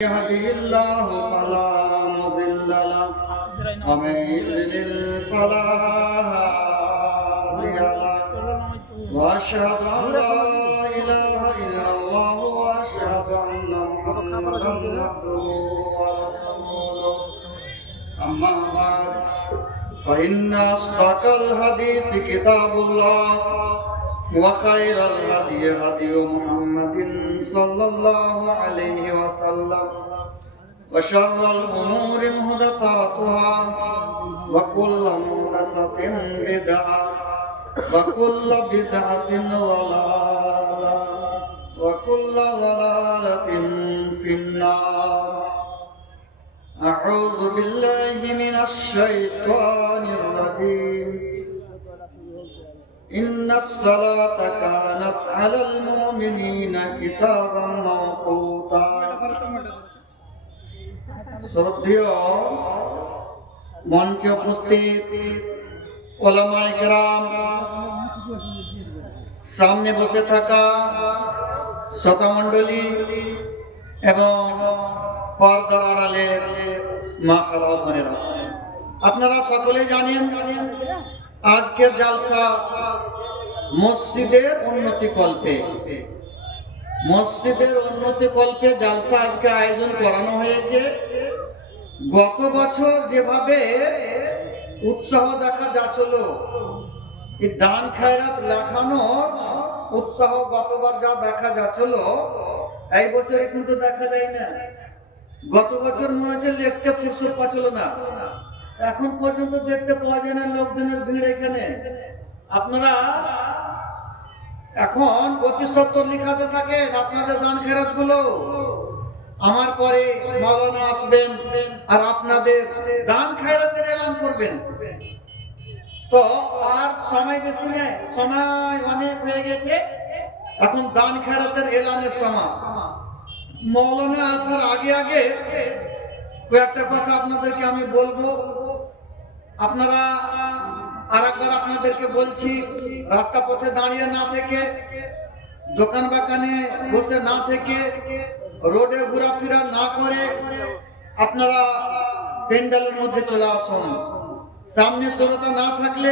يهده الله فلا مضل له ومن يضلل فلا هادي له واشهد ان لا اله الا الله واشهد ان محمدا عبده ورسوله اما بعد فان اصدق الحديث كتاب الله وخير الهدي هدي محمد صلى الله عليه وسلم وشر الأمور محدثاتها وكل محدثة بدعة وكل بدعة ضلالة وكل ضلالة في النار. أعوذ بالله من الشيطان الرجيم. إن الصلاة كانت على المؤمنين كتابا موقوتا. শ্রদ্ধেয় মঞ্চে উপস্থিত ওলামায়ে কেরাম, সামনে বসে থাকা শ্রোতামণ্ডলী এবং পর্দার আড়ালের মা খালা বোনেরা, আপনারা সকলে জানেন আজকের জালসা মসজিদের উন্নতি কল্পে জালসা আজকে আয়োজন করানো হয়েছে। গত বছর যেভাবে উৎসাহ দেখা যাচ্ছিল, এই দান খায়রাত লেখানোর উৎসাহ গতবার যা দেখা যাচ্ছিল, এই বছরে কিন্তু দেখা যায় না। গত বছর মনে হচ্ছে লিখতে ফুরসত পাচ্ছিল না, এখন পর্যন্ত দেখতে পাওয়া যায় না লোকজনের ভিড় এখানে। আপনারা এখন অতি সত্তর লিখাতে থাকেন আপনাদের দান খেরাত গুলো। আমার পরে মাওলানা আসবেন আর আপনাদের দান খেরাতের এলান করবেন। তো আর সময় বেশি নেই, সময় অনেক হয়ে গেছে, এখন দান খেরাতের এলানের সময়। মাওলানা আসার আগে আগে কয়েকটা কথা আপনাদেরকে আমি বলবো। আপনারা আরেকবার আপনাদেরকে বলছি, রাস্তা পথে দাঁড়িয়ে না থেকে, দোকান বাগানে বসে না থেকে, রোডে ঘোরাফেরা না করে আপনারা প্যান্ডেলের মধ্যে চলে আসুন। সামনে শ্রোতা না থাকলে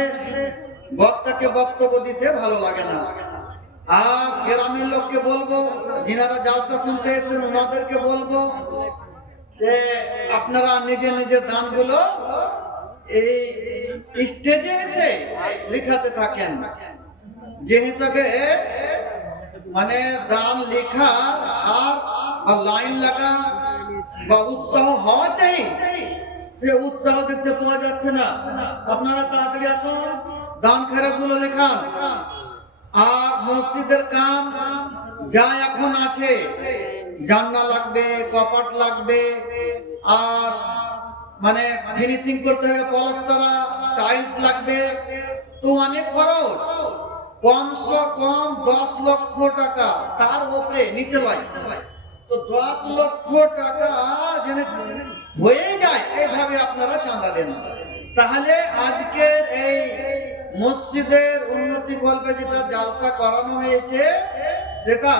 বক্তাকে বক্তব্য দিতে ভালো লাগে না। আর গ্রামের লোককে বলবো, যিনারা জালসা শুনতে এসেছেন ওনাদেরকে বলবো যে আপনারা নিজের নিজের দানগুলো এই স্টেজে এসে লিখাতে থাকেন। যে হিসাবে মানে দান লেখা আর লাইন লাগা বা উৎসাহ হওয়া চাই, সে উৎসাহ দেখতে পাওয়া যাচ্ছে না। আপনারা তাড়াতাড়ি আসুন, দান খেরাত গুলো লেখান। আর মসজিদের কাম যা এখন আছে, জানলা লাগবে, কপাট লাগবে, আর মানে ফিনিশিং করতে হবে, পলস্তরা, টাইলস লাগবে, তো অনেক খরচ। কমসে কম 10 লক্ষ টাকা, তার উপরে নিচে লয়। তো 10 লক্ষ টাকা যেন হয়ে যায় এইভাবে আপনারা চাঁদা দেন। তাহলে আজকের এই মসজিদের উন্নতি কল্পে যেটা জালসা করানো হয়েছে সেটা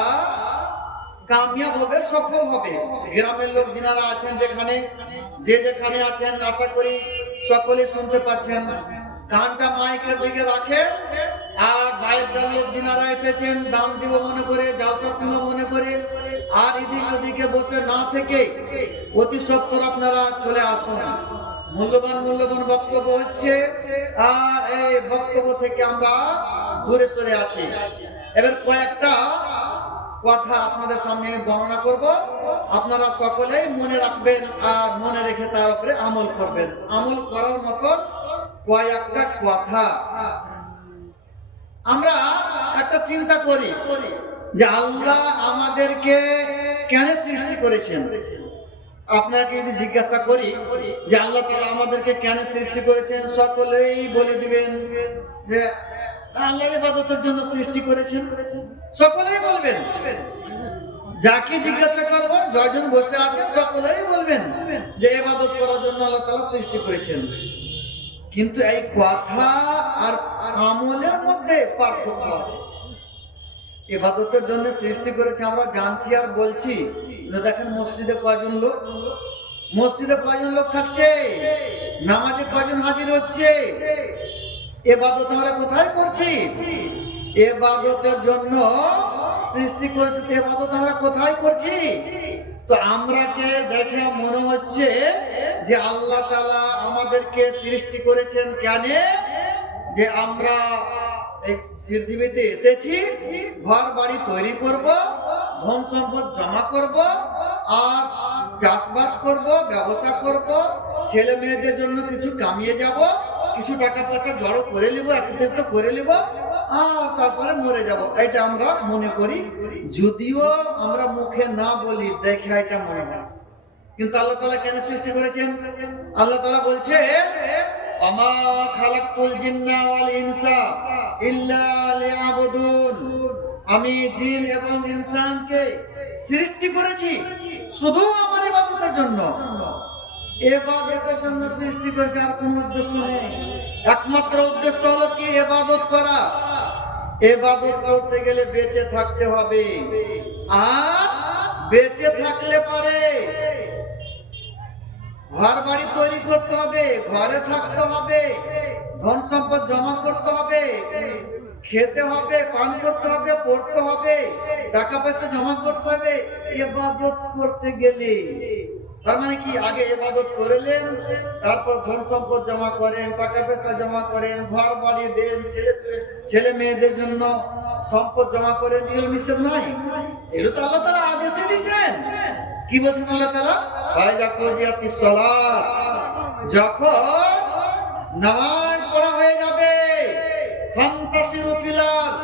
কামিয়াব হবে, সফল হবে। গ্রামের লোক যিনারা আছেন, যেখানে আছেন, আশা করি সকলে শুনতে পাচ্ছেন। কানটা মাইকের দিকে রাখেন। আর বাইরের লোক যিনারা এসেছেন দান দিব মনে করে, জালসা শুনবো মনে করে, আর এদিক ওদিকে বসে না থেকে অতি সত্বর আপনারা চলে আসুন। মূল্যবান বক্তব্য হচ্ছে, আর এই বক্তব্য থেকে আমরা দূরে সরে আছি। এবার কয়েকটা কথা আপনাদের সামনে বর্ণনা করব, আপনারা সকলেই মনে রাখবেন আর মনে রেখে তার উপরে আমল করবেন। আমল করার মতো কয়েকটা কথা। আমরা একটা চিন্তা করি যে আল্লাহ আমাদেরকে কেন সৃষ্টি করেছেন। আপনাকে যদি জিজ্ঞাসা করি যে আল্লাহ তাআলা আমাদেরকে কেন সৃষ্টি করেছেন, সকলেই বলে দিবেন যে আল্লাহর ইবাদতের জন্য সৃষ্টি করেছেন। সকলেই বলবেন। যাকে জিজ্ঞাসা করবো, যজন বসে আছেন সকলেই বলবেন যে ইবাদত করার জন্য আল্লাহ তাআলা সৃষ্টি করেছেন। কিন্তু এই কথা আর আমলের মধ্যে পার্থক্য আছে। ইবাদতের জন্য সৃষ্টি করেছে আমরা জানছি আর বলছি, দেখেন মসজিদে কয়জন লোক, মসজিদে কয়জন লোক থাকছে, নামাজে কয়জন হাজির হচ্ছে, ইবাদত আমরা কোথায় করছি? ইবাদতের জন্য সৃষ্টি করেছে, ইবাদত আমরা কোথায় করছি? তো আমরাকে দেখে মনে হচ্ছে যে আল্লাহ তাআলা আমাদেরকে সৃষ্টি করেছেন কেন? যে আমরা এই পৃথিবীতে এসেছি ঘর বাড়ি তৈরি করব, ধন সম্পদ জমা করব, আর চাষবাস করব, ব্যবসা করব, ছেলে মেয়েদের জন্য কিছু কামিয়ে যাব, কিছু টাকা পয়সা জড়ো করে নেব, একত্রিত করে নেব, আর তারপরে মরে যাব। এটা আমরা মনে করি, যদিও আমরা মুখে না বলি, দেখে এটা মনে হয়। কিন্তু আল্লাহ তাআলা কেন সৃষ্টি করেছেন? আল্লাহ তাআলা বলছে আমা খালাকতুল জিন্না ওয়াল ইনসা ইল্লা লিয়াবুদুন, আমি জিন এবং ইনসানকে সৃষ্টি করেছি শুধু আমার ইবাদতের জন্য। ইবাদতের জন্য সৃষ্টি করেছে, আর কোনো উদ্দেশ্য নেই। একমাত্র উদ্দেশ্য হলো কি? ইবাদত করা। ইবাদত করতে গেলে বেঁচে থাকতে হবে, আর বেঁচে থাকলে পারে ঘর বাড়ি তৈরি করতে হবে, ঘরে থাকতে হবে, ধন সম্পদ জমা করতে হবে, খেতে হবে, পান করতে হবে, পড়তে হবে, টাকা পয়সা জমা করতে হবে। ইবাদত করতে গেলে তার মানে কি? আগে ইবাদত করলেন, তারপর ধন সম্পদ জমা করেন, টাকা পয়সা জমা করেন, ঘর বাড়ি দেন, ছেলে মেয়েদের জন্য সম্পদ জমা করেন। এগুলো নিষেধ নাই, এগুলো তো আল্লাহ তাআলা আদেশে দিয়েছেন। কি বলছেন আল্লাহ তাআলা? ফাইজা কুজিয়াতিস সালাত, যখন নামাজ পড়া হয়ে যাবে, ফান্তাসিরু ফিল আরদ,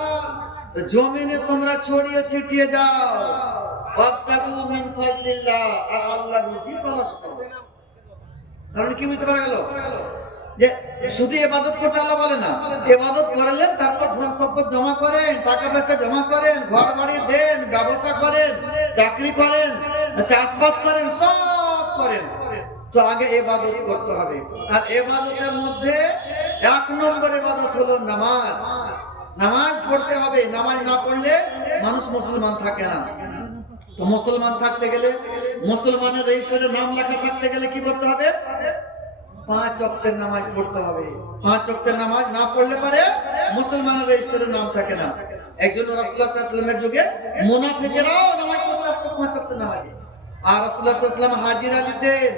জমিনে তোমরা ছড়িয়ে ছিটিয়ে যাও, ওয়াবতাগু মিন ফাজলিল্লাহ, আর আল্লাহর রুজি তালাশ করো। কারণ কি বুঝতে পারা গেল? যে শুধু ইবাদত করতে আল্লাহ বলে না, ইবাদত করলেন, তারপর ধন সম্পদ জমা করেন, টাকা পয়সা জমা করেন, ঘর বাড়ি দেন, ব্যবসা করেন, চাকরি করেন, চাষবাস করেন, সব করেন। তো আগে ইবাদত করতে হবে, আর ইবাদতের মধ্যে এক নম্বর ইবাদত হলো নামাজ। নামাজ পড়তে হবে। নামাজ না পড়লে মানুষ মুসলমান থাকে না। তো মুসলমান থাকতে গেলে, মুসলমানের রেজিস্টারে নাম লেখা থাকতে গেলে কি করতে হবে? 5 ওয়াক্তের নামাজ পড়তে হবে। 5 ওয়াক্তের নামাজ না পড়লে পারে মুসলমানের রেজিস্টারে নাম থাকে না। একজন রাসূলুল্লাহ সাল্লাল্লাহু আলাইহি ওয়াসাল্লামের যুগে মুনাফিকরাও নামাজ পড়তে আসতো 5 ওয়াক্তের নামাজ। আর রাসূলুল্লাহ সাল্লাল্লাহু আলাইহি ওয়াসাল্লাম হাজিরা নিতেন।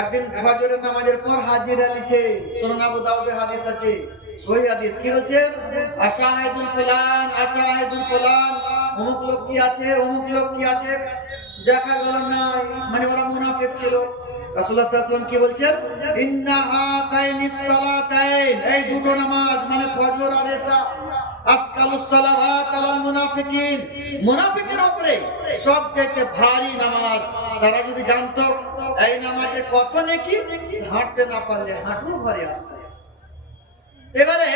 একদিন ফজরের নামাজের পর হাজিরা নিছে। সুনান আবু দাউদের হাদিস আছে, সহিহ হাদিস। কি বলছে? আশাহিদুল ফুলান, আশাহিদুল ফুলান, অমুক লোক কি আছে, অমুক লোক কি আছে, দেখা গেল না, মানে ওরা মুনাফিক ছিল। রাসূলুল্লাহ সাল্লাল্লাহু আলাইহি ওয়াসাল্লাম কি বলছেন? ইন্না হাতাইনিস সালাতাইন, এই দুটো নামাজ মানে ফজর আর এশা, আসকালুস সালাওয়াত আলাল মুনাফিকিন, মুনাফিকের উপরে সবচেয়ে ভারী নামাজ। তারা যদি জানতো এই নামাজে কত নেকি, হাঁটতে না পারলে হাঁটু ভারী আসতো। এবারে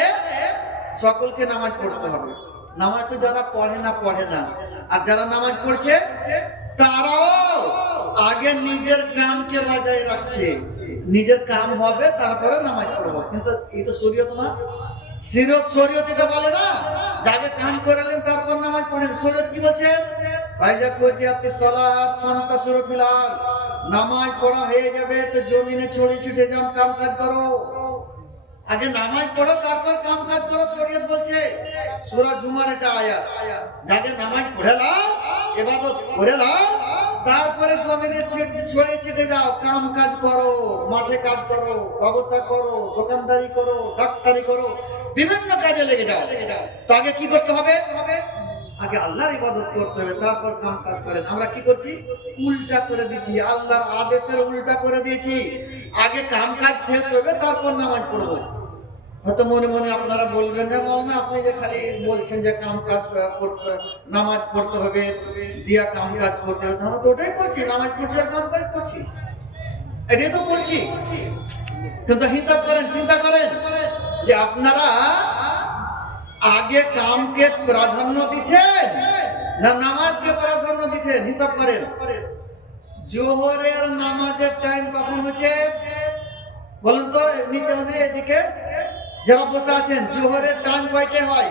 সকলকে নামাজ পড়তে হবে। নামাজ তো যারা পড়ে না, আর যারা নামাজ পড়ছে তারাও আগে নিজের কামকে বজায় রাখছে। নিজের কাম হবে তারপরে নামাজ পড়বো, কিন্তু এই তো শরীয়ত না। শরীয়ত এটা বলে না যে আগে কাম করলেন তারপর নামাজ পড়েন। শরীয়ত কি বলছে? ফাইজা কুজিয়াতিস সালাত ফান্তাসিরু ফিল আরদ, নামাজ পড়া হয়ে যাবে তো জমিনে ছড়িয়ে ছিটিয়ে যাও, কাম কাজ করো। আগে নামাজ পড়ো তারপর কাম কাজ করো, শরীয়ত বলছে। সূরা জুমার এটা আয়াত। যাকে নামাজ পড়ে নাও, ইবাদত করে নাও, তারপরে জমিনে ছড়িয়ে ছিটিয়ে যাও, কাম কাজ করো, মাঠে কাজ করো, ব্যবসা করো, দোকানদারি করো, ডাক্তারি করো, বিভিন্ন কাজে লেগে যাও। তো আগে কি করতে হবে? আগে আল্লাহর ইবাদত করতে হবে, তারপর কাম কাজ করেন। আমরা কি করছি? উল্টা করে দিয়েছি, আল্লাহর আদেশের উল্টা করে দিয়েছি। আগে কাম কাজ শেষ হবে তারপর নামাজ পড়বো। হয়তো মনে মনে আপনারা বলবেন যে মাওলানা আপনি যে খালি বলছেন যে কাম কাজ করতে, নামাজ পড়তে হবে, দিয়া কাম কাজ করতে হবে। আমরা তো ওটাই করছি, নামাজ পড়ছি আর কাম কাজ করছি, এটাই তো করছি। কিন্তু হিসাব করেন, চিন্তা করেন যে আপনারা আগে কামকে প্রাধান্য দিচ্ছেন না নামাজকে প্রাধান্য দিচ্ছেন? হিসাব করেন। জোহরের নামাজের টাইম কখন হচ্ছে বলুন তো? নিচে মানে এদিকে যারা বসে আছেন, জোহরের টাইম কয়টায় হয়?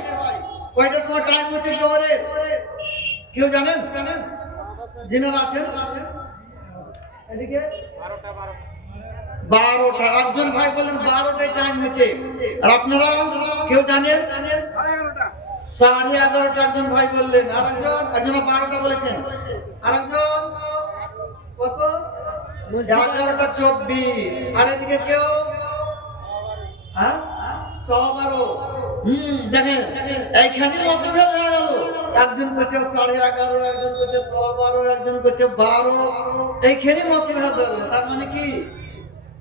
কয়টার সময় টাইম হচ্ছে জোহরের? কেউ জানেন? যিনারা আছেন এদিকে 12টা। একজন ভাই বলেন 12টায় টাইম হয়েছে। আর আপনারা কেউ জানেন? 11:30 একজন ভাই বললেন। আর একজন 12টা বলেছেন। আর একজন কত? 11:24। আর এদিকে কেউ? হ্যাঁ, 12:15। দেখেন এইখানে মতভেদ হয়ে গেল। একজন বলছে 11:30, একজন বলছে 12:15, একজন বলছে 12। এইখানে মতভেদ হয়ে গেল। তার মানে কি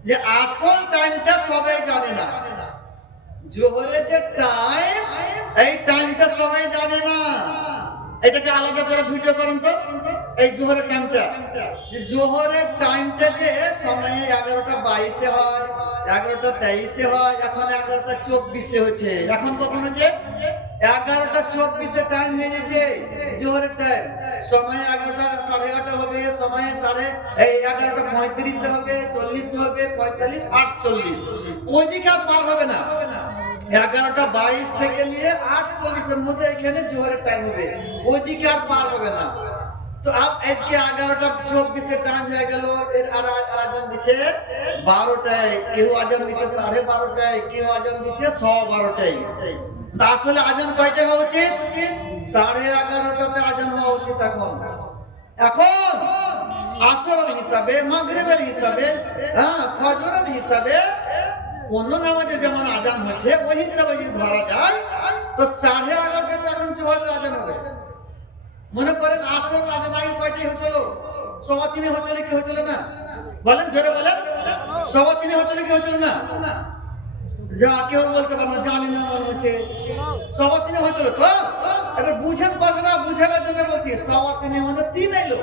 যে আসল টাইমটা সবাই জানে না। জোহরের যে টাইম, এই টাইমটা সবাই জানে না। এটাকে আলাদা করে ভিডিও করেন তো। এই জোহরের টাইমটা, যে জোহরের টাইমটা যে সময়ে 11:22 হয়, 11:23 হয়, এখন 11:24 হচ্ছে। এখন কখন হচ্ছে? 11:24 টাইম হয়ে গেছে জোহরের টাইম। সময় 11:30 11:30 হবে, সময় 11:35 হবে, 40 হবে, 45, 48। ওইদিকে আর পার হবে না। 11:22 থেকে নিয়ে 48 এর মধ্যে এখানে জোহরের টাইম হবে, ওইদিকে আর পার হবে না। তো আজকে 11:24 টাইম হয়ে গেল। এর আর আজান দিচ্ছে 12টায়, কেউ আজান দিচ্ছে 12:30টায়, কেউ আজান দিচ্ছে 12:15টায়। তা আসলে আজান কয়টা হওয়া উচিত? 11:30টাতে আজান হওয়া উচিত। এখন আসরের হিসাবে, মাগরিবের হিসাবে, ফজরের হিসাবে অন্য নামাজে যেমন আজান হচ্ছে ওই হিসাবে যদি ধরা যায়, তো 11:30টাতে এখন জোহরের আজান হবে। মনে করেন আসরের আজান আগে কয়টায় হচ্ছিল? 3:15 হচ্ছিল কি হচ্ছিল না? বলেন, জোরে বলেন। 3:15 হচ্ছিল কি হচ্ছিল না? যা কেউ বলতে পারে না, জানি না, মনে হচ্ছে 3:15 হচ্ছিল তো। এবার বুঝেন কথাটা, বুঝাবার জন্য বলছি। 3:15 মানে 3 এলো।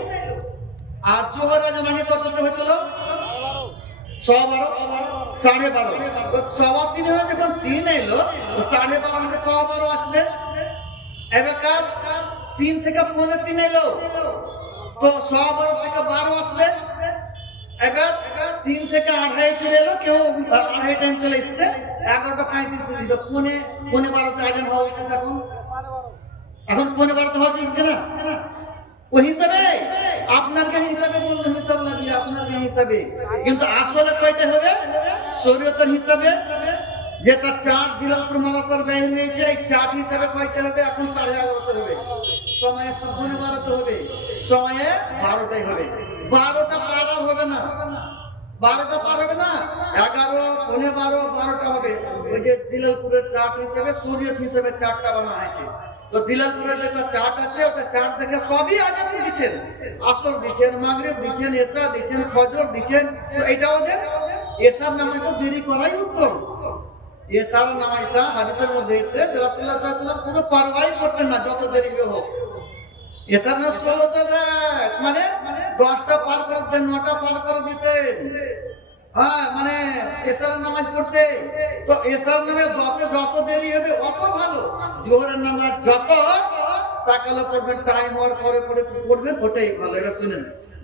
আর জোহর আজান আগে কততে হচ্ছিল? 12:15, 12:30। 3:15 হয়ে যখন 3 এলো, 12:30 থেকে 12:15 আসলে এবার 3 থেকে 3:15 এলো, তো 12:15 থেকে 12 আসবে। এবার 3 থেকে 2:30 চলে এলো, কেউ 2:30 টাইম চলে এসছে, 11:35 দিল। 12:15 আজান হওয়া উচিত। এখন 12:15 হওয়া উচিত না? ওই হিসাবে আপনার হিসাবে বললে হিসাব লাগিয়ে আপনার হিসাবে, কিন্তু আসলে কয়টা হবে? শরীয়তের হিসাবে যেটা চার্ট দিলাম মাদ্রাসার ব্যয় হয়েছে, এই চার্ট হিসাবে কয়টা হবে? এখন 11:30 হবে। সময়ে 12:15 হবে, সময়ে 12টাই হবে। 12টা পার হবে না, 12টা পার হবে না। 11, 12:15, 12টা হবে। ওই যে দিলালপুরের চার্ট হিসাবে, শরীয়ত হিসাবে চার্টটা বানা হয়েছে। তো দিলালপুরের একটা চার্ট আছে, ওটা চার্ট দেখে সবই আজান দিচ্ছেন। আসর দিচ্ছেন, মাগরিব দিচ্ছেন, এশা দিচ্ছেন, ফজর দিচ্ছেন। তো এটা ওদের এশার নামাজটা দেরি করাই উত্তম। এশার নামাজটা হাদিসের মধ্যে এসেছে যে রাসূলুল্লাহ সাল্লাল্লাহু আলাইহি ওয়াসাল্লাম কোনো পারওয়াই করতেন না যত দেরি হোক। এশার নামাজ 16 রাকাত, মানে 10টা পার করে দিতেন, 9টা পার করে দিতেন। মানে এশার নামাজ পড়তে। তো এশার নামাজ যত দেরি হবে অত ভালো। জোহরের নামাজ যত সকালে পড়বেন, টাইম হওয়ার পরে পড়বেন, ওটাই ভালো। এবার শুনেন,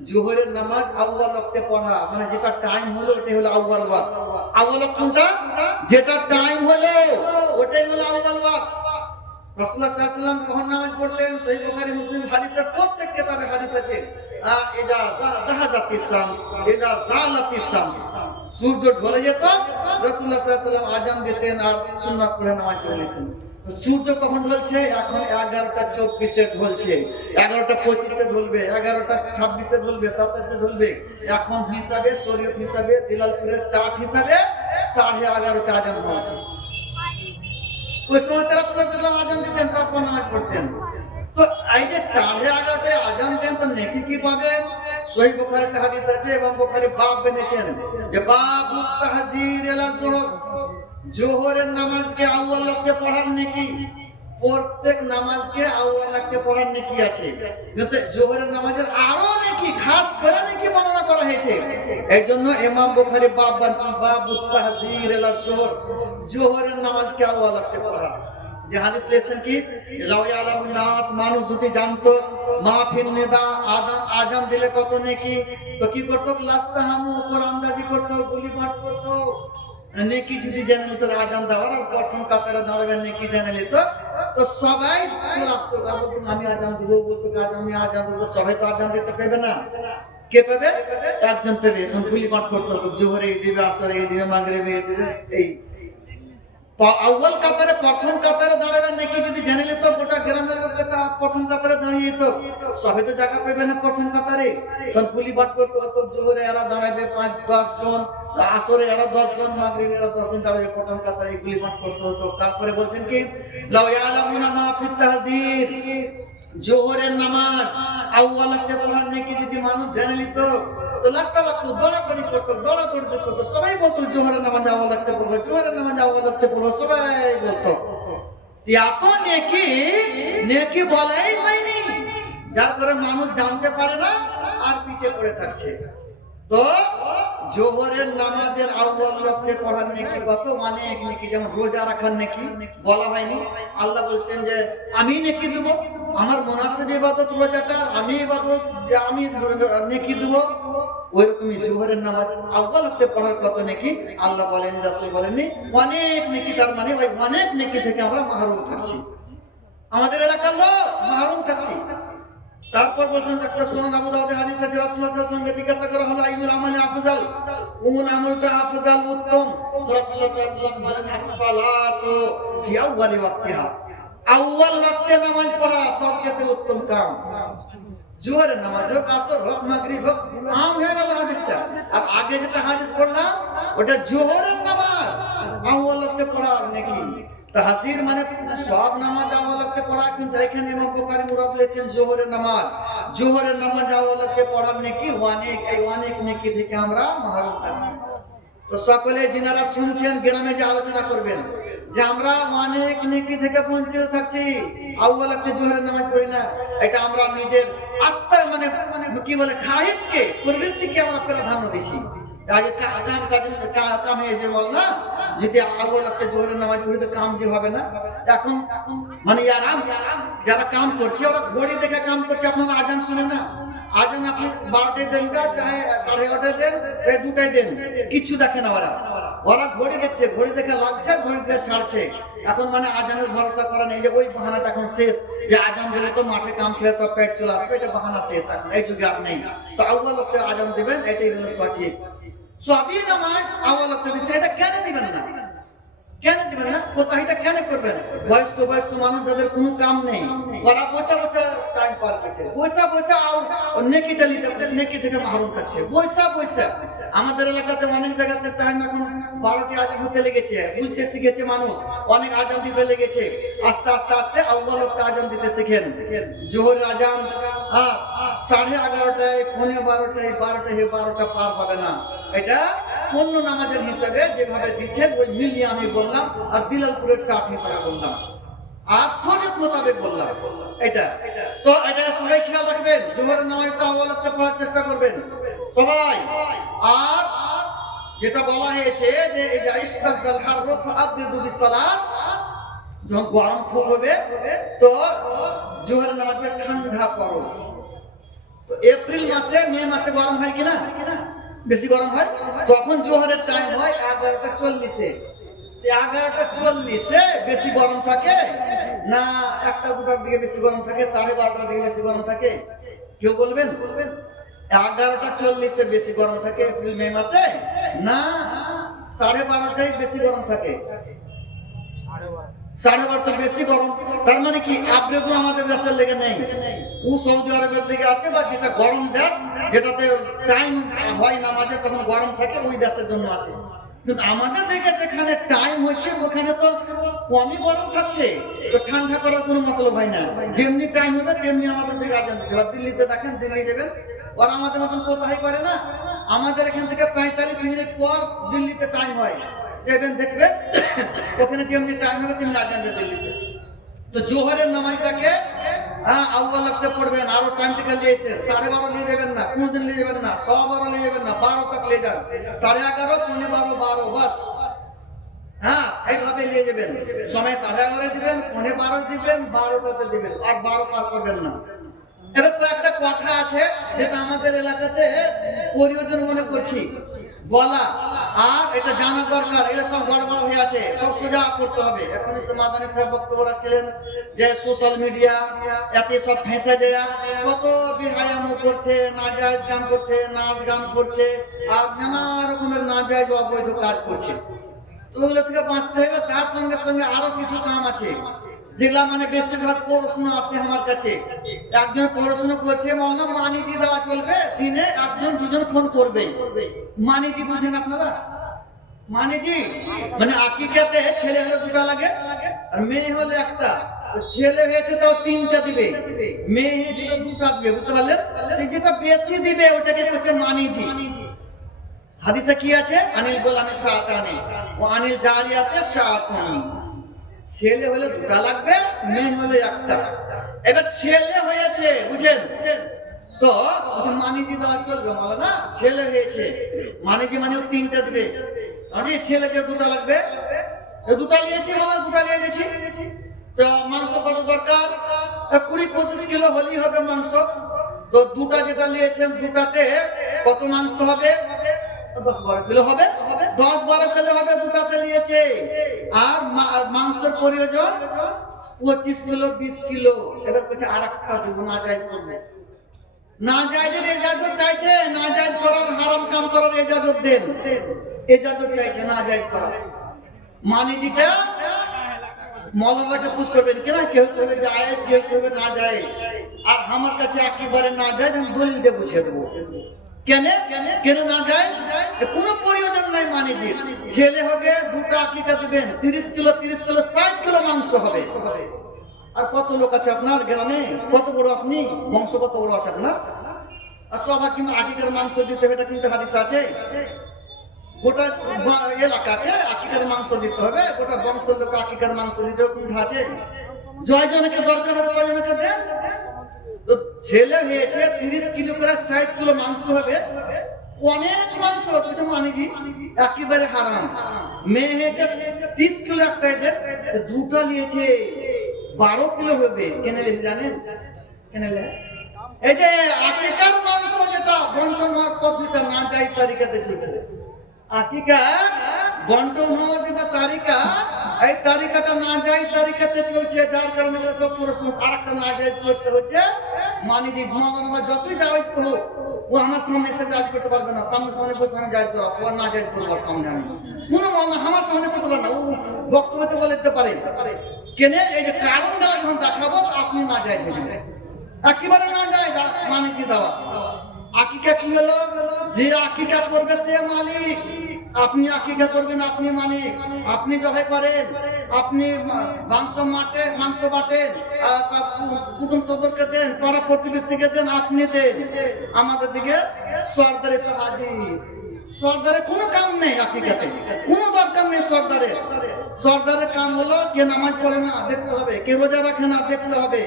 জোহরের নামাজ আউয়াল ওয়াক্তে পড়া, মানে যেটা টাইম হলো ওটাই হলো আউয়াল ওয়াক্ত। আউয়াল ওয়াক্ত কোনটা? যেটা টাইম হলো ওটাই হলো আউয়াল ওয়াক্ত। রাসূলুল্লাহ সাল্লাল্লাহু আলাইহি ওয়াসাল্লাম কখন নামাজ পড়তেন? সহিহ বুখারী, মুসলিম হাদিসের প্রত্যেক কিতাবে হাদিস আছে। ইজা যাহাজাতিস শামস, ইজা যালাতিস শামস, সূর্য ঢলে যেত, রাসূলুল্লাহ সাল্লাল্লাহু আলাইহি ওয়াসাল্লাম আযান দিতেন আর সুন্নাত পড়ে নামাজ পড়ে নিতেন। সূর্য কখন ঢলছে? এখন 11:24 ঢলছে, 11:25 ঢলবে, 11:26 ঢলবে, 27 ঢলবে। এখন হিসাবে, শরীয়ত হিসাবে, দিলালপুরের চার্ট হিসাবে 11:30 আজান হচ্ছে। ওই সময় রাসূলুল্লাহ সাল্লাল্লাহু আলাইহি ওয়াসাল্লাম আজান দিতেন, তারপর নামাজ পড়তেন। তো এই যে 11:30 আজান দেন, তো নেকি কি পাবেন? সহিহ বুখারীতে হাদিস আছে এবং বুখারী বাব বেঁধেছেন যে বাবু তাহজির ইলা যোহর, জোহরের নামাজকে আউয়াল ওয়াক্তে পড়ার নেকি। প্রত্যেক নামাজকে আউয়াল ওয়াক্তে পড়ার নেকি আছে, কিন্তু জোহরের নামাজের আরো নেকি, খাস করে নেকি বর্ণনা করা হয়েছে। এইজন্য ইমাম বুখারী বাব বানছেন বাবু তাহজির ইলা যোহর, জোহরের নামাজকে আউয়াল ওয়াক্তে পড়া। যে হাদিস লিখছেন কি, লাউ ইয়ালামুন নাস, মানুষ যদি জানতো মাহফিল নিদা, আজান দিলে কত নেকি, তো কি করতো? লাস্তাহামু, কোরআনদাজি করতো, গুলিবাট করতো। নেকি যদি জেনে নিত, আজান দেওয়ার আর প্রথম কাতারে দাঁড়াবেন নেকি জেনে নিত, তো সবাই চলে আসতো, আমি আজান দেবো, বলতো আজ আমি আজান দেবো, সবাই তো আজান দিতে পেবে না। কে পাবে? একজন পেবে। তখন গুলি পাঠ করতে হতো, জোহরে এই দিবে, আসরে এই দিবে, মাগরিবে এই দিবে। এই আউয়াল কাতারে, প্রথম কাতারে দাঁড়াবেন নাকি যদি জেনে নিত গোটা গ্রামের লোক প্রথম কাতারে দাঁড়িয়ে যেত, সবাই তো জায়গা পেবে না প্রথম কাতারে। তখন গুলি পাঠ করতে হতো, জোহরে এরা দাঁড়াবে 5-10 জন, আসরে এরা 10 জন, মাগরিবে এরা 10 জন দাঁড়াবে প্রথম কাতারে, এই গুলি পাঠ করতে হতো। তারপরে বলছেন কি লাউ ইয়ালামুনা মা ফিত তাহজির, জোহরের নামাজ আউয়ালাতে পড়ার নাকি যদি মানুষ জেনে নিত তো রাস্তা রাখতো, দৌড়াদৌড়ি করতো, দৌড়াদৌড়ি করতো, সবাই বলতো জোহরের নামাজ আউয়ালাতে পড়বো, জোহরের নামাজ আউয়ালাতে পড়বো, সবাই বলতো। এত নেকি নেকি বলাই হয়নি, যার করে মানুষ জানতে পারে না আর পিছিয়ে পড়ে থাকছে। তো জোহরের নামাজের আউয়াল ওয়াক্তে পড়ার নেকি কত অনেক নেকি, যেমন রোজা রাখার নেকি বলা হয়নি। আল্লাহ বলছেন যে আমি নেকি দেব, আমার মুনাসিব ইবাদত রোজাটা, আমি ইবাদত আমি নেকি দেব। ওইরকমই জোহরের নামাজ আউয়াল ওয়াক্তে পড়ার কত নেকি আল্লাহ বলেন, রাসূল বলেননি অনেক নেকি। তার মানে ওই অনেক নেকি থেকে আমরা মাহরুম থাকছি, আমাদের এলাকার লোক মাহরুম থাকছি। তারপর বলছেন একটা সুনান আবু দাউদের হাদিস আছে, রাসূলুল্লাহ সাল্লাল্লাহু আলাইহি ওয়াসাল্লামকে জিজ্ঞাসা করা হলো আইয়ুল আমালি আফজাল, কোন আমলটা আফজাল উত্তম? তো রাসূলুল্লাহ সাল্লাল্লাহু আলাইহি ওয়াসাল্লাম বলেন as-সালাতু ফি আউয়ালি ওয়াক্তিহা, আউয়াল ওয়াক্তে নামাজ পড়া সবচেয়ে উত্তম কাজ। জোহরের নামাজ হোক, আসর হোক, মাগরিব হোক, আম হয়ে গেল হাদিসটা। আর আগে যেটা হাদিস পড়লাম ওটা জোহরের নামাজ আউয়াল ওয়াক্তে পড়ার নাকি তাহজির, মানে সব নামাজ আউয়াল ওয়াক্তে পড়া, কিন্তু এখানে ইমাম বুখারী মুরাদ লিখেছেন জোহরের নামাজ। জোহরের নামাজ আউয়াল ওয়াক্তে পড়ার নেকি অনেক, এই অনেক নেকি থেকে আমরা মাহরুম থাকছি। তো সকলে যিনারা শুনছেন গ্রামে যে আলোচনা করবেন যে আমরা অনেক নেকি থেকে বঞ্চিত থাকছি, আউয়াল ওয়াক্তে জোহরের নামাজ পড়ি না, এটা আমরা নিজের আত্মা মানে কি বলে খাহিশকে, প্রবৃত্তিকে আমরা প্রাধান্য দিছি। আগে কামে এসে বল না, যদি আউয়াল ওয়াক্তে জোহরের নামাজ পড়ি তো কাম যে হবে না। এখন মানে যারা কাম করছে ওরা ঘড়ি দেখে কাম করছে। আপনারা আজান শুনে না, আজান আপনি 12টায় দেন, চাহে 11:30টায় দেন, 2টায় দেন, কিছু দেখে না ওরা। ওরা ঘড়ি দেখছে, ঘড়ি দেখে লাগছে, ঘড়ি দেখে ছাড়ছে। এখন মানে আজানের ভরসা করা নেই, যে ওই বাহানাটা এখন শেষ, যে আজান দিলে তো মাঠে কাম ছেড়ে সব পেট চলে আসবে, এটা বাহানা শেষ, এখন এই যুগে আর নেই। তো আউয়াল ওয়াক্তে আজান দিবেন, এটাই হলো সঠিক। সবই নামাজ আউয়াল ওয়াক্তে দিচ্ছে, এটা কেন দিবেন না? কেন দিবেন না? কোথায়টা কেন করবেন? বয়স্ক মানুষ যাদের কোনো কাম নেই, ওরা বসে বসে টাইম পার করছে, বসে বসে নেকিটা নিতে, নেকি থেকে মাহরুম থাকছে, বসে। আমাদের এলাকাতে অনেক জায়গাতে টাইম এখন 12টি আজান হতে লেগেছে, বুঝতে শিখেছে মানুষ, অনেক আজান দিতে লেগেছে। আস্তে আস্তে আস্তে আউয়াল ওয়াক্তে আজান দিতে শিখেন। জোহরের আজান 11:30টায়, 11:45টায়, 12টা পার হবে না। এটা অন্য নামাজের হিসাবে যেভাবে দিচ্ছেন ওই মিলিয়ে আমি বললাম, আর দিলালপুরের চাট হিসাবে বললাম, আর শরীয়ত মোতাবেক বললাম এটা। তো এটা সবাই খেয়াল রাখবেন, জোহরের নামাজটা আউয়াল ওয়াক্তে পড়ার চেষ্টা করবেন সবাই। আর যেটা বলা হয়েছে যে এই যে ইস্তাদাল হারব ফাআবরিদু বিসসালাত, যখন গরম খুব হবে তো জোহরের নামাজটা ঠান্ডা করো। তো এপ্রিল মাসে, মে মাসে গরম হয় কিনা, বেশি গরম হয়, তখন জোহরের টাইম হয় 11:40-এ। 11:40-এ বেশি গরম থাকে না 1টা-2টার দিকে বেশি গরম থাকে, 12:30টার দিকে বেশি গরম থাকে? কেউ বলবেন? 11:40-এ বেশি গরম থাকে এপ্রিল মে মাসে, না 12:30টায় বেশি গরম থাকে? 12:30 বেশি গরম। তার মানে কি আবরেদু আমাদের দেশের লেগে নেই, ও সৌদি আরবের লেগে আছে, বা যেটা গরম দেশ, যেটাতে টাইম হয় নামাজের তখন গরম থাকে, ওই দেশের জন্য আছে। কিন্তু আমাদের দিকে যেখানে টাইম হচ্ছে ওখানে তো কমই গরম থাকছে, তো ঠান্ডা করার কোনো মতলব হয় না, যেমনি টাইম হবে তেমনি আমাদের দিকে আজান দিতে হবে। দিল্লিতে দেখেন, দিল্লি যাবেন, ওরা আমাদের মতন কোথায় করে না, আমাদের এখান থেকে 45 মিনিট পর দিল্লিতে টাইম হয়, যাবেন দেখবেন ওখানে যেমনি টাইম হবে তেমনি আজান দেয় দিল্লিতে। তো জোহরের নামাজটাকে আউয়াল ওয়াক্তে পড়বেন, আরো টাইম থেকে নিয়ে এসে 12:30 নিয়ে যাবেন না, কোনদিন নিয়ে যাবেন না, 12:15 নিয়ে যাবেন না, 12 তক নিয়ে যান, 11:30, 12:15 বাস। এইভাবে নিয়ে যাবেন, সময় 11:30 দিবেন, 12:15 দিবেন, 12টাতে দিবেন, আর 12 পার করবেন না। এবার তো একটা কথা আছে যেটা আমাদের এলাকাতে প্রয়োজন মনে করছি বলা, আর এটা জানা দরকার, এটা সব গড়বড় হয়ে আছে, সব সোজা করতে হবে। এখন মাদানী সাহেব বক্তব্য রাখছিলেন যে সোশ্যাল মিডিয়া এতে সব ফেঁসে যায়, কত বিহায়ামো করছে, নাজায়েজ গান করছে, নাচ গান করছে, আর নানা রকমের নাজায়েজ অবৈধ কাজ করছে। তো ওগুলো থেকে বাঁচতে হবে। তার সঙ্গে সঙ্গে আরো কিছু কাম আছে যেগুলা মানে বেশিরভাগ পড়াশোনা আসে আমার কাছে। একজন পড়াশোনা করছে, মনে মানিজি দেওয়া চলবে, দিনে একজন দুজন ফোন করবে। মানিজি বুঝেন আপনারা? মানিজি মানে আকিকাতে ছেলে হলে দুটা লাগে আর মেয়ে হলে একটা। ছেলে হয়েছে তাও তিনটা দিবে, মেয়ে হয়েছে তো দুটা দিবে, বুঝতে পারলেন? যেটা বেশি দিবে ওটাকে হচ্ছে মানিজি। হাদিসে কি আছে? আনিল গোলামে শাতানি ও আনিল জারিয়াতে শাতানি। ছেলে হলে দুটা লাগবে, মেয়ে হলে একটা। এবার ছেলে হয়েছে, বুঝেন তো মানিজি দেওয়া চলবে না? ছেলে হয়েছে মানিজি মানে তিনটা দিবে। ছেলে যে দুটা লাগবে, দুটা নিয়েছি মানে দুটা নিয়ে নিয়েছি। তো মাংস কত দরকার? 20-25 কিলো হলেই হবে মাংস। তো দুটা যেটা নিয়েছেন, দুটাতে কত মাংস হবে? 10-12 কিলো হবে। 10-12 কিলো হবে দুটাতে নিয়েছে। আর মাংসের প্রয়োজন 25 কিলো 20 কিলো। এবার বলছে আর একটা দেবো, না জায়েজ করবে। না জায়েজের ইজাজত চাইছে, না জায়েজ করার, হারাম কাম করার ইজাজত দেন। ইজাজত চাইছে না জায়েজ করার। মানিজিটা মৌলানাকে পুছ করবেন কিনা, কেউ কবে জায়েজ, কেউ কবে না জায়েজ। আর আমার কাছে একেবারে না জায়েজ, আমি দলিল দিয়ে বুঝিয়ে দেবো। কেন কেন না যায়? কোনো প্রয়োজন নাই মানিজির। ছেলে হবে দুটো আকিকা দিবেন, 30 কিলো 60 কিলো মাংস হবে। আর কত লোক আছে আপনার গ্রামে? কত বড় আপনি বংশ, কত বড় আছে আপনার? আর সবাই কিন্তু আকিকার মাংস দিতে হবে, এটা কিন্তু হাদিস আছে। গোটা এলাকাতে আকিকার মাংস দিতে হবে, গোটা বংশের লোক আকিকার মাংস দিতে হবে, কোনটা আছে? জয়জনকে দরকার হবে, জয়জনকে দেন। তো ছেলে হয়েছে 30 কিলো করে 60 কিলো মাংস হবে, অনেক মাংস। মানিজি একেবারে হারাম। মেয়ে হয়েছে 30 কিলো একটা, এদের দুটো নিয়েছে 12 কিলো হবে। কেন লিখে জানেন? কেন এই যে আকিকার মাংস যেটা বন্টন হওয়ার পদ্ধতিটা না যাই তারিখাতে চলছে। আকিকা বন্টন হওয়ার যেটা তারিকা, এই তারিকাটা না যাই তারিকাতে চলছে। যার কারণে সব প্রশ্ন আরেকটা না যাই করতে হচ্ছে। মানিজি ঘুমানো যতই জায়েজ হোক, ও আমার সামনে এসে জায়েজ করতে পারবে না। সামনে বসে আমি জায়েজ করা, ও না জায়েজ করবো সামনে আমি। কোনো মাওলানা আমার সামনে করতে পারে না, ও বক্তব্যতে বলে দিতে পারে। কেন? এই যে কারণ দ্বারা যখন দেখাবো আপনি না জায়েজ হয়ে যাবেন, একেবারে না জায়েজ মানিজি দেওয়া। আকিকা কি হলো? যে আকিকা করবে সে মালিক। আপনি আকিকা করবেন, আপনি মালিক। আপনি জবাই করেন, আপনি মাংস বাটেন, কুটুম সদরকে দেন, পাড়া প্রতিবেশীকে দেন, আপনি দেন। আমাদের দিকে সরদার এসে হাজির। সরদারের কোনো কাম নেই, আকিকাতে কোনো দরকার নেই সরদারের। সরদারের কাম হলো কে নামাজ পড়ে না দেখতে হবে, কে রোজা রাখে না দেখতে হবে।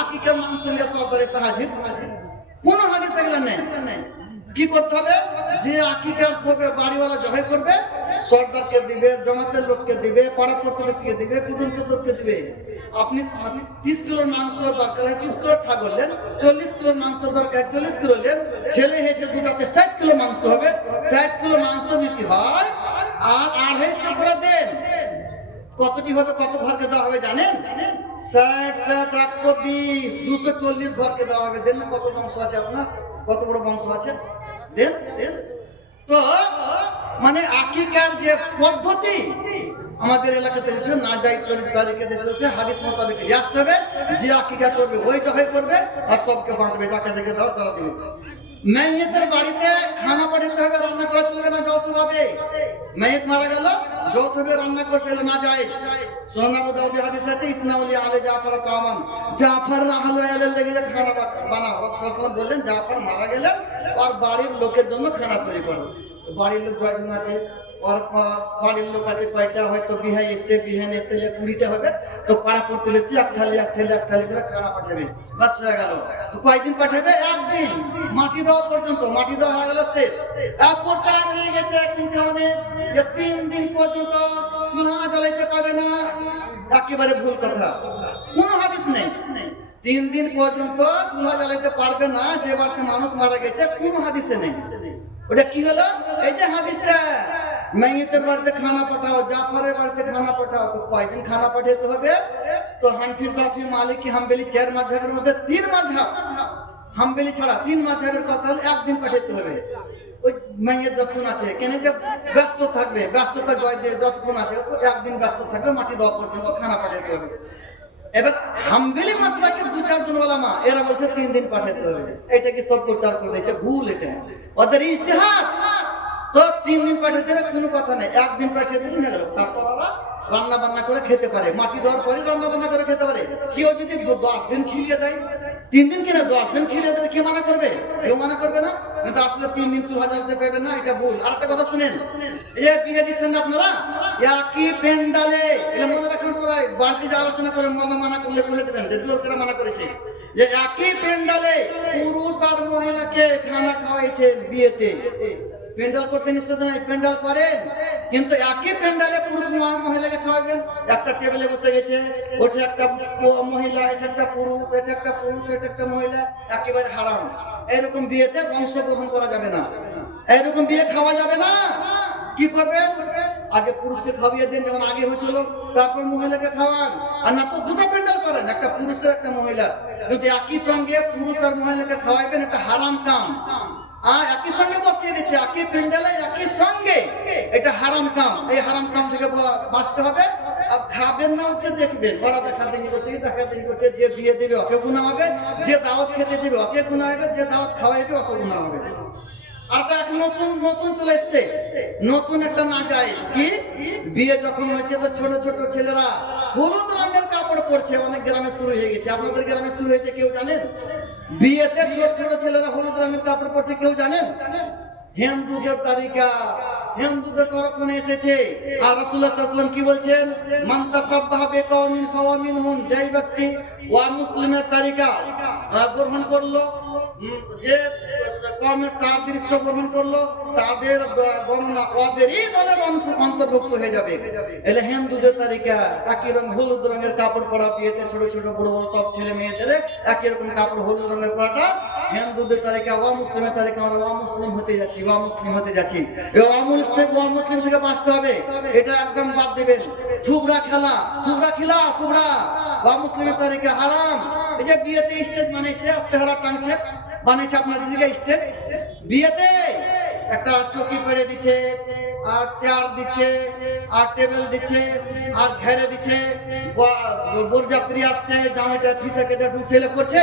আকিকা মাংস নিয়ে সরদার এসে হাজির, কোন হাদিস এগুলো নেই। কি করতে হবে? যে আকিকা করবে, বাড়িওয়ালা জবাই করবে, সরদারকে দিবে, জমাতের লোককে দিবে, পাড়া প্রতিবেশীকে দিবে, কুটুম সদরকে দিবে। আপনি 30 কিলোর মাংস দরকার হয় 30 কিলো ছাগল নেন, 40 কিলোর মাংস দরকার 40 কিলো নেন। ছেলে হয়েছে দুটাতে 60 কিলো মাংস হবে। 60 কিলো মাংস নিতে হয়, আর 250 করে দেন। কতটি হবে, কত ঘরকে দেওয়া হবে জানেন? 60, 120, 240 ঘরকে দেওয়া হবে। দেন কত বংশ আছে আপনার? কত বড় বংশ আছে? দেন। তো মানে আকিকার যে পদ্ধতি আমাদের এলাকাতে চলছে, না যাই তারিখে চলছে, হাদিস মোতাবেক আসতে হবে। যে আকিকা করবে ওই জবাই করবে, আর সবকে বাঁটবে, যাকে দেখে দাও তারা দিবে। মেয়েতের বাড়িতে খানা পাঠাতে হবে, রান্না করা চলবে না যৌথ ভাবে। মেয়েত মারা গেল, যৌথ ভাবে রান্না করতে হলে না যায়। সুনান আবু দাউদ হাদিস আছে, ইসনাউলি আলে জাফর তামান, জাফর আহলে আলে লেগে খানা বানাও। রাসূলুল্লাহ বললেন জাফর মারা গেলে আর বাড়ির লোকের জন্য খানা তৈরি করো। বাড়ির লোক কয়জন আছে? আর বাড়ির লোক আছে কয়টা? হয়তো বিহাই এসছে, বিহান এসছে 20টা হবে। তো পাড়া প্রতিবেশী এক থালি করে খানা পাঠাবে, বাস হয়ে গেল। তো কয়দিন পাঠাবে? একদিন। মাটি দেওয়া পর্যন্ত, মাটি দেওয়া হয়ে গেল শেষ। এরপর চার হয়ে গেছে কোনটা হবে যে 3 দিন পর্যন্ত চুলা জ্বালাইতে পারবে না। একেবারে ভুল কথা, কোনো হাদিস নেই 3 দিন পর্যন্ত চুলা জ্বালাইতে পারবে না। যে বাড়িতে মানুষ মারা গেছে কোনো হাদিসে নেই। ওটা কি হলো? এই যে হাদিসটা মেয়েতের বাড়িতে খানা পাঠাও, জাফরের বাড়িতে খানা পাঠাও, তো কয়দিন খানা পাঠাতে হবে? তো হানফি, শাফি, মালিকি, হাম্বলি 4 মাযহাবের মধ্যে 3 মাযহাব, হাম্বলি ছাড়া 3 মাযহাবের কথা হলে একদিন পাঠাতে হবে। ওই মেয়ের যতক্ষণ আছে কেন যে ব্যস্ত থাকবে, ব্যস্ততা জয় দিয়ে যতক্ষণ আছে একদিন ব্যস্ত থাকবে, মাটি দেওয়া পর্যন্ত খানা পাঠাতে হবে। এবার হাম্বলি মাসলাকে 2-4 জন ওলামা এরা বলছে 3 দিন পাঠাতে হবে। এটা কি সব প্রচার করে দিয়েছে? ভুল। এটা ওদের ইজতিহাদ। তো 3 দিন পাঠাতে হবে, কোনো কথা নেই, একদিন পাঠিয়ে দিন হয়ে গেল। তারপর ওরা রান্না বান্না করে খেতে পারে, মাটি দেওয়ার পরে রান্না বান্না করে খেতে পারে। কেউ যদি 10 দিন খিলিয়ে দেয়, 3 দিন কিনা 10 দিন খিলিয়ে দেয়, কেউ মানা করবে? কেউ মানা করবে না। কিন্তু আসলে 3 দিন চুলা জ্বালতে পারবে না, এটা ভুল। আর একটা কথা শুনেন, এই যে বিয়ে দিচ্ছেন না আপনারা একই পেন্ডালে, এটা মনে রাখুন সবাই। বাড়তি যে আলোচনা করে মানা করলে বলে দেবেন যে জোর করে মানা করেছে, যে একই পেন্ডালে পুরুষ আর মহিলাকে খানা খাওয়াইছে বিয়েতে। পেন্ডাল করতে নিষেধ নয়, পেন্ডাল করেন, কিন্তু একই পেন্ডালে পুরুষ মহিলাকে খাওয়াবেন। একটা টেবিলে বসে গেছে, ওটা একটা মহিলা, এটা একটা পুরুষ, এটা একটা পুরুষ, এটা একটা মহিলা, একেবারে হারাম। এরকম বিয়েতে অংশগ্রহণ করা যাবে না, এরকম বিয়ে খাওয়া যাবে না। কি করবেন? আগে পুরুষকে খাওয়িয়ে দেন, যেমন আগে হয়েছিল, তারপর মহিলাকে খাওয়ান। আর না তো দুটো পেন্ডাল করেন, একটা পুরুষের একটা মহিলা, কিন্তু একই সঙ্গে পুরুষ আর মহিলাকে খাওয়াইবেন, এটা হারাম কাম। একই সঙ্গে বসিয়ে দিচ্ছে, একই পেন্ডালে একই সঙ্গে, এটা হারাম কাম। এই হারাম কাম থেকে বাঁচতে হবে। আর খাবেন না, ওকে দেখবেন, ওরা দেখাদেখি করছে, যে বিয়ে দেবে ওকে গুনাহ হবে, যে দাওয়াত খেতে দেবে ওকে গুনাহ হবে, যে দাওয়াত খাওয়াইবে ওকে গুনাহ হবে। আর নতুন চলে এসছে, নতুন একটা না যায় কি, বিয়ে যখন হয়েছে তো ছোট ছোট ছেলেরা হলুদ রঙের কাপড় পরছে। অনেক গ্রামে শুরু হয়ে গেছে, আপনাদের গ্রামে শুরু হয়েছে, কেউ জানেন? বিয়েতে ছোট ছোট ছেলেরা হলুদ রঙের কাপড় পরছে, কেউ জানেন? হিন্দুদের তালিকা, হিন্দুদের তরফে এসেছে। আর রাসূলুল্লাহ সাল্লাল্লাহু আলাইহি ওয়াসাল্লাম কি বলছেন? মান তাসাব্বাহা বিকাওমিন ফাওয়ামিনহুম, যেই ব্যক্তি ওয়া মুসলিমের তালিকা গ্রহণ করলো, যে কওমের সাদৃশ্য গ্রহণ করলো, তাদের গণনা ওদেরই দলের অন্তর্ভুক্ত হয়ে যাবে। এলে হিন্দুদের তালিকা একই রকম হলুদ রঙের কাপড় পরা, বিয়েতে ছোট ছোট বড় বড় সব ছেলে মেয়েদের একই রকম কাপড় হলুদ রঙের পরাটা হিন্দুদের তালিকা। ওয়া মুসলিমের তালিকা, আমরা ওয়া মুসলিম হতে যাচ্ছি, ওয়া মুসলিম হতে যাচ্ছি। এই ওয়া মুসলিম থেকে বাঁচতে হবে, এটা একদম বাদ দেবেন। থুবড়া খেলা, ওয়া মুসলিমের তালিকা হারাম। এই যে বিয়েতে স্টেজ বানিয়েছে, চেহারা টানছে, বানিয়েছে আপনাদের দিকে স্টেজ, বিয়েতে একটা চৌকি পেড়ে দিচ্ছে, আর চেয়ার দিচ্ছে, আর টেবিল দিচ্ছে, আর ঘেরে দিচ্ছে। বরযাত্রী আসছে, জামাইটা ফিতা কেটে ঢুকছে করছে,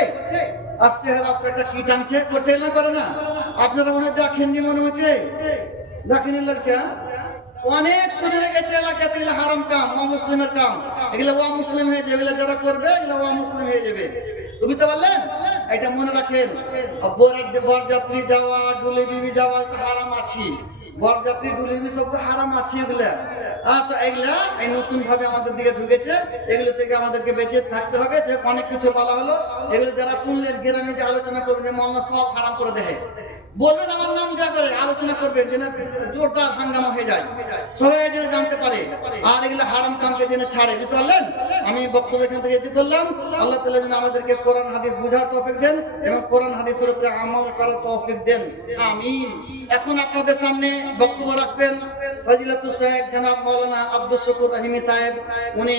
আর চেহারা একটা কি টানছে, করছে না করে না? আপনারা মনে হয় দেখেননি, মনে হচ্ছে দেখেনি, লাগছে। অনেক শুরু হয়ে গেছে এলাকাতে, এগুলো হারাম কাম, অমুসলিমের কাম। এগুলো ওয়া মুসলিম হয়ে যাবে, যারা করবে এগুলো ওয়া মুসলিম হয়ে যাবে। বুঝতে পারলেন? এটা মনে রাখেন। বরযাত্রী যাওয়া, ডুলি বিবি যাওয়া তো হারাম আছে, বরযাত্রী ডুলি বিবি সব তো হারাম আছে এগুলা। তো এগুলা এই নতুন ভাবে আমাদের দিকে ঢুকেছে, এগুলো থেকে আমাদেরকে বেঁচে থাকতে হবে। যে অনেক কিছু বলা হলো, এগুলো যারা শুনলেন, গ্রামে যে আলোচনা করবেন, যে মৌলানা সব হারাম করে দেয়, বলবেন আমার নাম যা করে আলোচনা করবেন, যেন জোরদার হাঙ্গামা হয়ে যায়, সবাই যেন জানতে পারে, আর এগুলো হারাম কামকে যেন ছাড়ে। বুঝতে পারলেন? আমি বক্তব্য এখান থেকে এটি করলাম। আল্লাহ তাআলা যেন আমাদেরকে কোরআন হাদিস বুঝার তৌফিক দেন এবং কোরআন হাদিসের উপরে আমল করার তৌফিক দেন। আমিন। এখন আপনাদের সামনে বক্তব্য রাখবেন ফজিলাতুল শেখ জনাব মাওলানা আব্দুল শুকুর রহিমি সাহেব। উনি